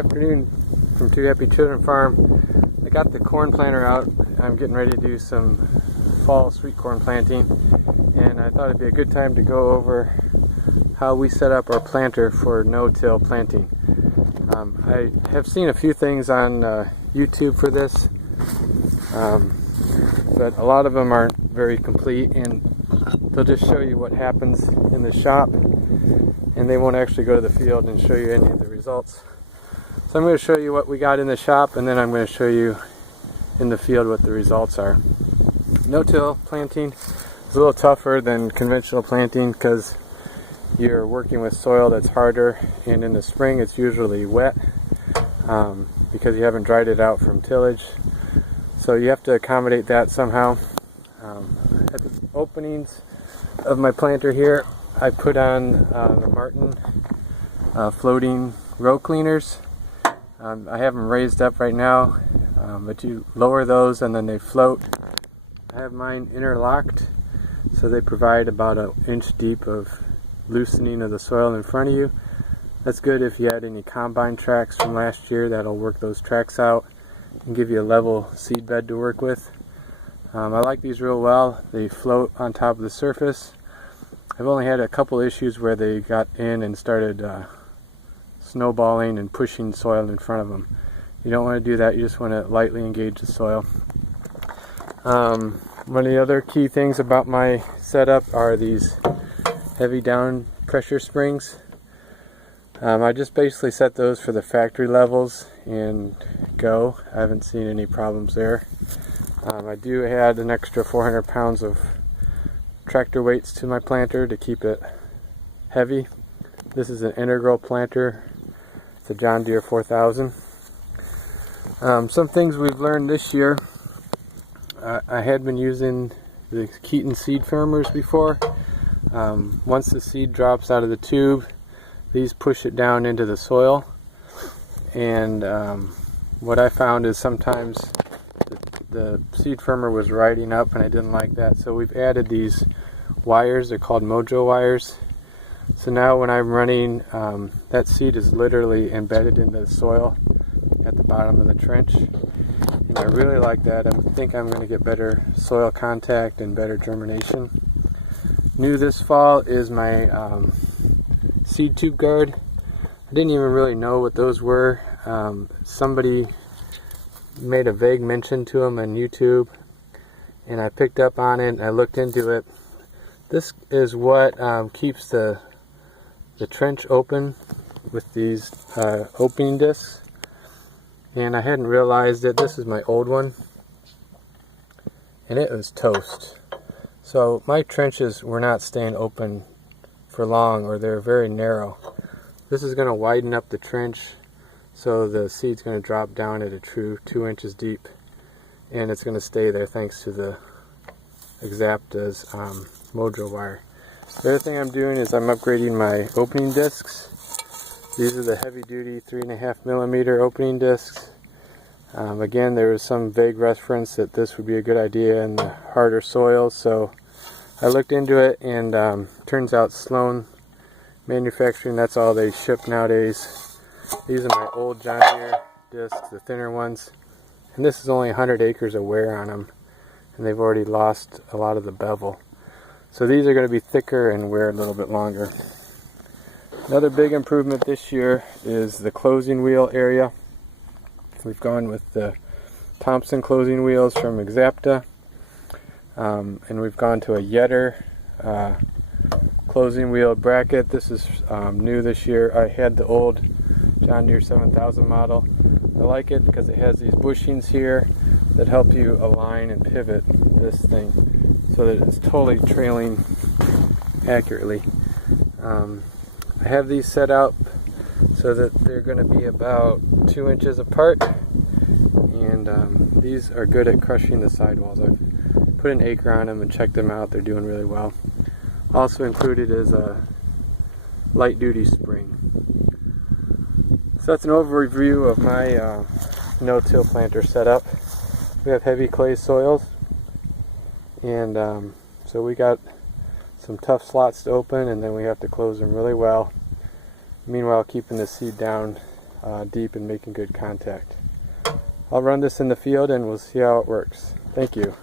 Afternoon from Two Happy Children Farm. I got the corn planter out. I'm getting ready to do some fall sweet corn planting, and I thought it'd be a good time to go over how we set up our planter for no-till planting. I have seen a few things on YouTube for this, but a lot of them aren't very complete, and they'll just show you what happens in the shop, and they won't actually go to the field and show you any of the results. So I'm going to show you what we got in the shop, and then I'm going to show you in the field what the results are. No-till planting is a little tougher than conventional planting because you're working with soil that's harder, and in the spring it's usually wet because you haven't dried it out from tillage. So you have to accommodate that somehow. At the openings of my planter here, I put on the Martin floating row cleaners. I have them raised up right now, but you lower those and then they float. I have mine interlocked, so they provide about an inch deep of loosening of the soil in front of you. That's good if you had any combine tracks from last year. That'll work those tracks out and give you a level seed bed to work with. I like these real well. They float on top of the surface. I've only had a couple issues where they got in and started snowballing and pushing soil in front of them. You don't want to do that. You just want to lightly engage the soil. One of the other key things about my setup are these heavy down pressure springs. I just basically set those for the factory levels and go. I haven't seen any problems there. I do add an extra 400 pounds of tractor weights to my planter to keep it heavy. This is an integral planter. It's a John Deere 4000. Some things we've learned this year. I had been using the Keaton seed firmers before. Once the seed drops out of the tube, these push it down into the soil. And what I found is sometimes the seed firmer was riding up, and I didn't like that. So we've added these wires. They're called Mojo wires. So now when I'm running, that seed is literally embedded into the soil at the bottom of the trench. And I really like that. I think I'm going to get better soil contact and better germination. New this fall is my seed tube guard. I didn't even really know what those were. Somebody made a vague mention to them on YouTube, and I picked up on it and I looked into it. This is what keeps the trench open with these opening discs, and I hadn't realized it. This is my old one, and it was toast. So my trenches were not staying open for long, or they're very narrow. This is going to widen up the trench, so the seed's going to drop down at a true 2 inches deep, and it's going to stay there thanks to the Exacta's Mojo wire. The other thing I'm doing is I'm upgrading my opening discs. These are the heavy duty 3.5 millimeter opening discs. Again, there was some vague reference that this would be a good idea in the harder soils, so I looked into it, and turns out Sloan Manufacturing, that's all they ship nowadays. These are my old John Deere discs, the thinner ones, and this is only 100 acres of wear on them, and they've already lost a lot of the bevel. So these are going to be thicker and wear a little bit longer. Another big improvement this year is the closing wheel area. We've gone with the Thompson closing wheels from Exacta, and we've gone to a Yetter closing wheel bracket. This is new this year. I had the old John Deere 7000 model. I like it because it has these bushings here that help you align and pivot this thing so that it's totally trailing accurately. I have these set out so that they're going to be about 2 inches apart, and these are good at crushing the sidewalls. I've put an acre on them and checked them out. They're doing really well. Also included is a light duty spring. So that's an overview of my no-till planter setup. We have heavy clay soils, and so we got some tough slots to open, and then we have to close them really well. Meanwhile, keeping the seed down deep and making good contact. I'll run this in the field and we'll see how it works. Thank you.